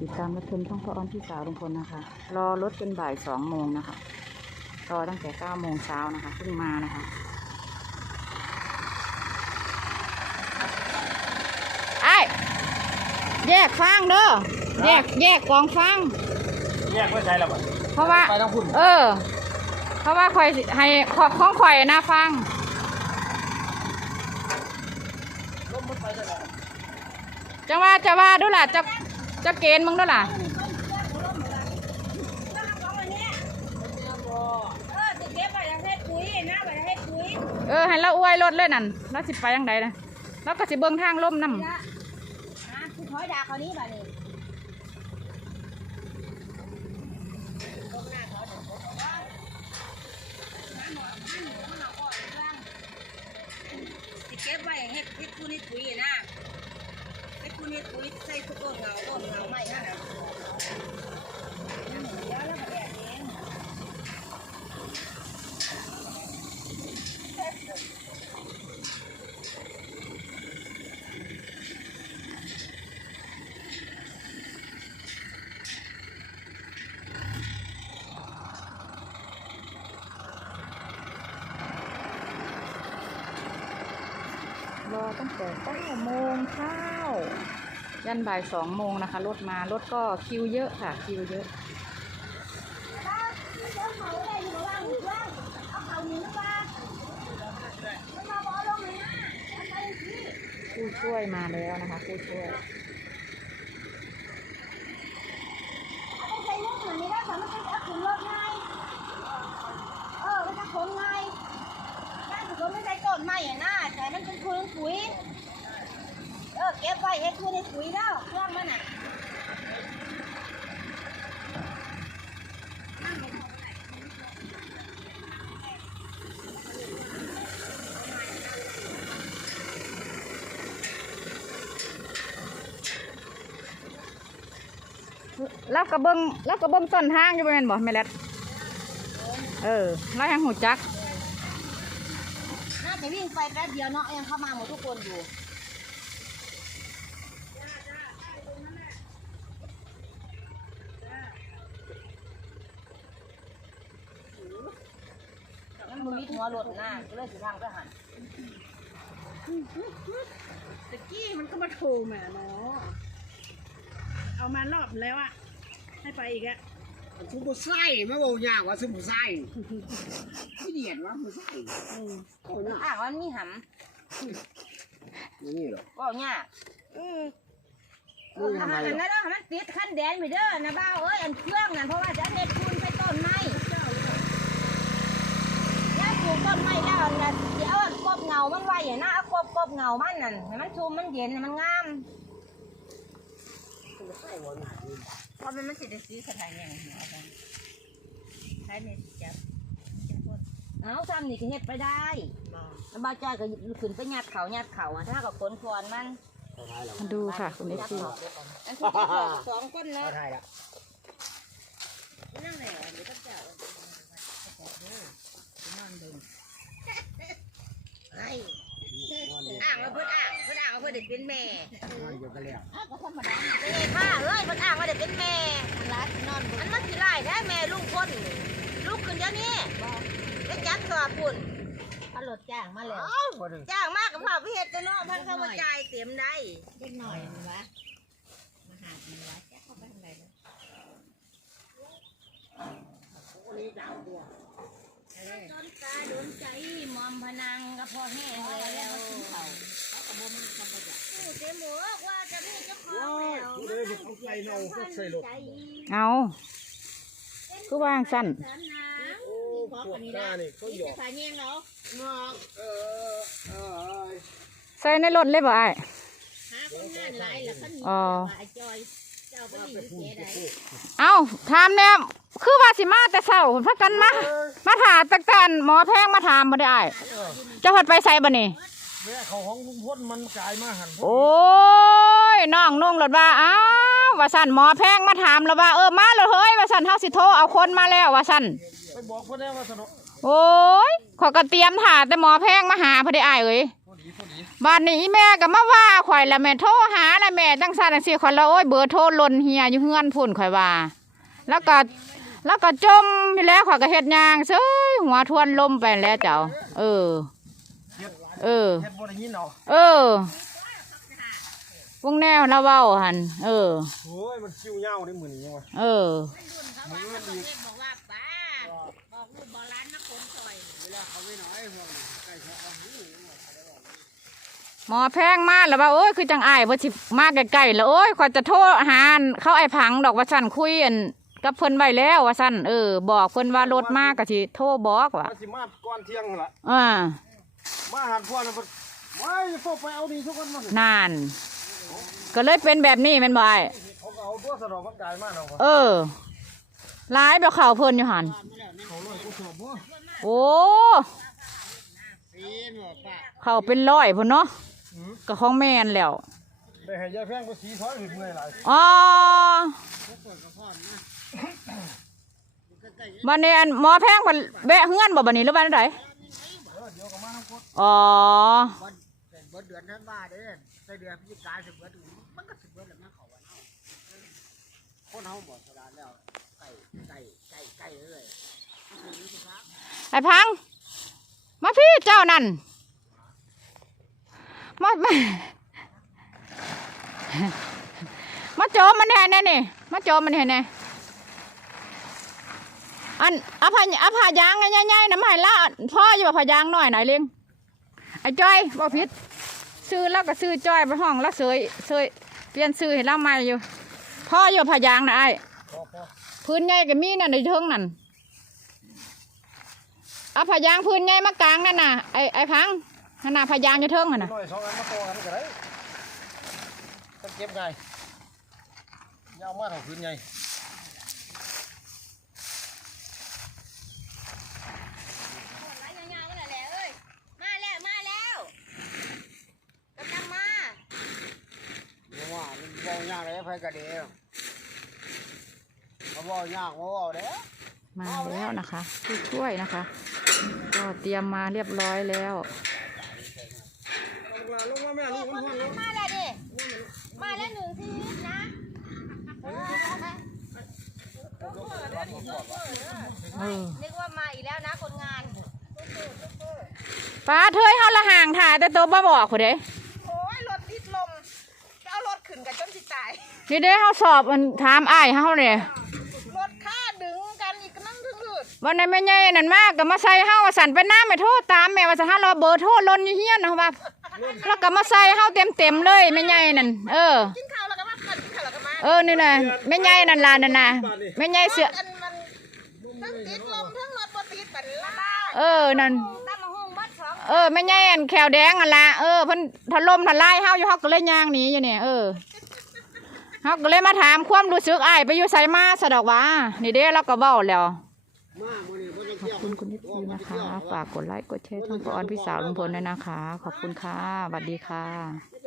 ติดตามรับชมช่องพ่ออ้อนพี่สาวลุงพลนะคะ รอรถจนบ่ายสองโมงนะคะ รอตั้งแต่เก้าโมงเช้านะคะเพิ่งมานะคะไอ้แยกฟางเด้อแยกแยกกองฟางแยกไว้ใช่แล้วบ่เพราะว่าไปต้องพุ่นเออ เพราะว่าคอยสิให้ขอของข่อยนะฟังล้มมันไปได้แล้วจะว่าจะว่าดูล่ะจะ จะเกณฑ์มึงด้วให้ปุ๋ยล้วให้ปุ๋ยเออให้เราอวยรถเลยนั่นแล้วสิไปยังไงนะแล้วก็สิเบิ่งทางล่มน้นะนะคือถอยดาเขานี้บ่นี่เก็บไว้ให้เฮ็ดปุ๋ยปุ๋ยนะ เฮ็ดปุ๋ยปุ๋ยใส่ทุกต้นเงาต้นเงาไม้นั่นน่ะเดี๋ยวแล้วก็แดดเองรอตั้งแต่เก้าโมงเช้า ยันบ่ายสองโมงนะคะ รถมารถก็คิวเยอะค่ะ คิวเยอะผู้ช่วยมาแล้วนะคะผู้ช่วยใส่ลูกเหมือนได้แต่มันจะเอาถุงรถง่ายเออมันจะขนง่ายย่างถุงรถไม่ใส่ต้นม้อะนะแต่มันเป็นพื้นปุ๋ย ออเก็บไว้ให้คืนในปุ๋ยแล้วเครื่องมันอะแล้วก็เบิ้งแล้วก็เบิ้งต้นทางอยู่บริเวณบ่แม่เล็ดเออแล้วยังหูจัก น่าจะวิ่งไปแป๊บเดียวเนาะยังเข้ามาหมดทุกคนอยู่ มันมือหั วรถหน้าก็เลยสิทางไปหันตะกี้มันก็มาโทรมาเนาะเอามารอบแล้วอะให้ไปอีกอะซุปเปอร์ไส้ไม่บอกยากว่าซุปเปอร์ไส้ไม่เดียดว่าซุปเปอร์ไส้อืมโอ้ยน่าอ่างมันมีหนี่เหรอำก็เนี่ยเออนี่ทำไมอันเหรอ นั้นเด้อมันติดขั้นแดนไปเด้อนะบ้าวเอ้ยอันเครื่องนั่นเพราะว่าจะเด็ดคุณไปต้นไม้ย่าปลูก ต้นไม้แล้วนะเดี๋ยวเอากบเงามันไว้อย่างน่าเอากบกบเงามันนั่นให้มันชุ่มมันเย็นให้มันงามซุปเปอร์ไส้วันไหนเพราะมันมันสิได้สีขนาดนี้เอาไปใช้เนี่ยจับเอาซ้ำนี่ก็เฮ็ดไปได้แล้วบ้าวจ้อยก็ขึ้นไปยัดเขายัดเขาอะถ้ากับคนควนมันเขาทายแล้วมาดูค่ะคุณเอฟซีอันที่เจ้าของสองคนแล้วเขาทายแล้วนั่งไหนอะเดี๋ยวต้อง เจ้าไอ้อ่างมาเพื่อนอ่างเพื่อนอ่างมาเพื่อนเด็กเป็นแม่มันอยู่กันแล้วเป็นไงค่ะเอ้ยเพื่อนอ่างมาเด็กเป็นแม่รัดนอนอันมันสิไล่แท้แม่ลูกคนลูกขึ้นเดี๋ยวนี้ไปจัดสอบคุณเอารถจ้างมาแล้วอ้าวคนหนึ่งจ้างมากกับพ่อพี่เฮ็ดจะเนาะพันเข้ามาจ่ายเต็มได้เล็กหน่อยมันวะมาหามันวะแจ๊เข้าไปทางไหนเลยคนนี้ดาวตัว ต้นตาโดนใจมอมพนังกับพ่อแห้งแล้วผู้เต็มหัวว่าจะมีเจ้าของว้ายแล้วผู้ใดเป็นเอาไก่เน่าก็ใส่รถเอาคือวางสั้นโอ้พวกข้านี่เขาหยอกสายเงี้ยงเนาะงอกเออเออใส่ในรถเลยบ่ไอ้ายหาคนงานหลายแล้วก็หนีอ๋อไอ้จอย เจ้าไปหนีเสียได้เอาถามแน่คือว่าสิมาแต่เช้าพักกันมา มาถามตะกันหมอแพงมาถามบ่ได้อ้ายเจะพัดไปใส่บ่นี่ แม่เขาห้องลุงพ่นมันกลายมาหันโอ้ยน้องนุ่งรถว่าอ้าวว่าสั่นหมอแพงมาถามแล้วว่าเออมาแล้วเฮ้ยว่าสั่นเฮาสิโทรเอาคนมาแล้วว่าสั่นไปบอกเพื่อนได้ว่าสนุก โอ้ยขอยก็เตรียมถ่าแต่หมอแพงมาหาพอดีอ้ายเอ้ยพอดีดีพอดี บ้านนี้อีแม่ก็มาว่าข่อยละแม่โทรหาละแม่จังซั่นจังซี่ข่อยละโอ้ยเบอร์โทรหล่นเฮียอยู่เฮือนพุ่นข่อยว่า แล้วก็แล้วก็จมไปแล้วข่อยก็เฮ็ดยางเซ้ยหัวทวนลมไปแล้วเจ้า เออ เออ เฮ็ดบ่ได้ยินเอาเออวงแนวละเว้าหั่นเออ โอ้ยมันคิวเหย้าได้มื้อนี้ยังวะเออมื้ออื่นอีกบอกว่าป้าบอกลูกบอกร้านมาคนซอยเวลาเขาไม่น้อยห่วงใกล้เขาเอาหู หมอแพงมากแล้วว่าโอ้ยคือจังอายบ่สิมาใกล้ๆแล้วโอ้ยขอยจะโทรหาอันเขาไอ้ผังดอกว่าสั่นคุยอันกับเพิ่นไว้แล้วว่าสั่นเออ บอกเพิ่นว่ารถมาก็สิโทรบอกว่าว่าสิมาก่อนเที่ยงนั่นล่ะอ่ามาหันพวกนั้นบ่ว้ายพวกไปเอานี่ทุกคนมาสินาน ก็เลยเป็นแบบนี้แม่นบ่อ้ายเขาก็เอาตัวสะดอกมันกายมาเนาะเออหลายบ่เข้าเพิ่นอยู่หั่นเขาลอยกูสอบบ่โอ้ปีนบ่ป้าเข้าเป็นร้อยพุ่นเนาะ ก็ของแม่นแล้วได้ให้ยายแพงก็สีถอยขึ้นเมื่อยหลายอ๋อบันนี้อันหมอแพงเพิ่นแวะเฮือนบ่บัดนี้หรือว่าจังไดอ๋อเป็นเบิดเดือนท่านว่าเด้อใส่เดือนพฤศจิกายนสิเบิดมันก็สิเบิดแล้วนะเขาว่าเนาะคนเฮาบ่สลาดแล้วไก่ไก่ไก่ไก่เลยไอ้พัง มาพี่เจ้านั่น มามามาโจมมันแน่แน่นี่มาโจมมันแน่แน่อันอาพาอาพายางใหญ่ๆน้ำให้ละพ่ออยู่บ่พายางหน่อยหน่อยเลี้ยงไอ้จ้อยบ่ผิดซื้อแล้วก็ซื้อจ้อยไปห้องแล้วเสยเสยเปลี่ยนซื้อให้เราใหม่อยู่พ่ออยู่พายางนะไอ้พื้นใหญ่ก็มีนั่นในเทิงนั่นอาพายางพื้นใหญ่มากลางนั่นน่ะไอ้ไอ้พัง ขนาดพายางอยู่เทิงนั่นน่ะหน่อยสองอันมาต่อกันก็ได้ต้องเก็บไงยาวมากของพื้นไงหลายอย่างๆนั่นแหละเอ้ยมาแล้วมาแล้วกำลังมาเพราะว่ามันบ่ยากเลยไฟกระเดียวเขาบ่ยากบ่เอาเด้อมาแล้วนะคะผู้ช่วยนะคะ ก็เตรียมมาเรียบร้อยแล้ว ลงมาแม่ลูกมันฮ้อนลงมาแล้วดิมาแล้วหนึ่งชีวิตนะนึกว่ามาอีกแล้วนะคนงานป้าเทยเฮาละห่างถ่ายแต่ตัวบ่บอกผู้ใดโอ้ยรถพิษลมเอารถขึ้นกันจนสิตายนี่เด้เฮาสอบมันถามอ้ายเฮาเนี่ยรถค่าดึงกันอีกนั่งถึงลืดวันนั้นแม่ใหญ่นั่นมากก็มาใส่เฮาว่าสันไปน้าไม่โทษตามแม่ว่าจะห้ารอเบอร์โทรลนอยู่เฮี้ยนนะว่า แล้วก็มาใส่เฮาเต็มๆเลยแม่ใหญ่นั่นเออ กินข้าวแล้วก็มาขันกินข้าวแล้วก็มาเออนี่นะแม่ใหญ่นั่นล่ะนั่นน่ะแม่ใหญ่เสือกันมันทั้งติดลมทั้งรถบ่ติดบัดนี้ล่ะเออนั่น ตั้งมาห้องบัดสองเออแม่ใหญ่อันแขวแดงอะล่ะเออเพิ่นถล่มทลายเฮาอยู่เฮาก็เลยย่างหนีอยู่เนี่ยเออเฮาก็เลยมาถามความรู้สึกอ้ายไปอยู่ไสมาสะดอกว่านี่เด้เราก็เว้าแล้ว มามื้อนี้บ่ต้องขอเที่บยว คุณคุณ นิตีนะคะ ฝากกดไลค์กดแชร์ทั้งปออนพี่สาวลุงพลด้วยนะคะ ขอบคุณค่ะสวัสดีค่ะ